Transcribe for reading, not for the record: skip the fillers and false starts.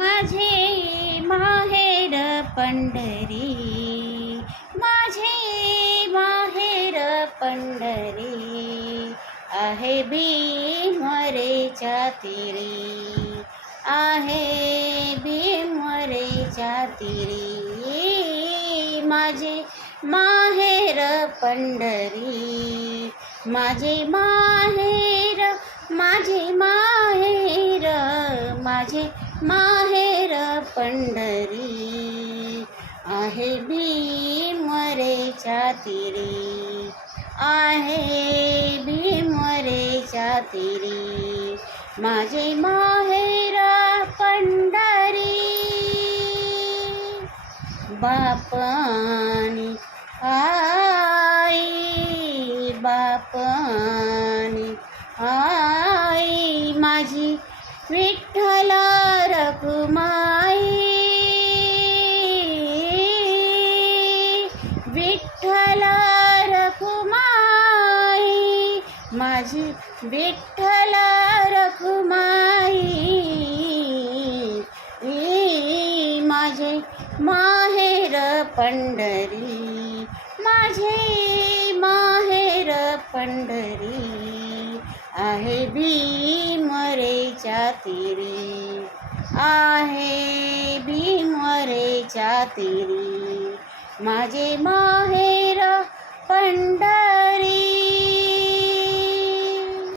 माझे माहेर पंढरी, माझे माहेर पंढरी, आहे भीमरेच्या तीरी, आहे भीमरेच्या तीरी, माझे माहेर पंढरी, माझे माहेर, माझे माहेर, माझे माहेर पंढरी, आहे भीमरेच्या तीरी, आहे भीमरेच्या तीरी, माझे माहेर पंढरी. बापानी आई, बापानी आई, माझी विठ्ठल रखुमाई, विठ्ठल रखुमाई, माझी विठ्ठल रखुमाई, माझे माहेर पंढरी, माझे माहेर पंढरी, आहे भीमरेच्या तीरी, आहे भीमरेच्या तीरी, माझे माहेर पंढरी.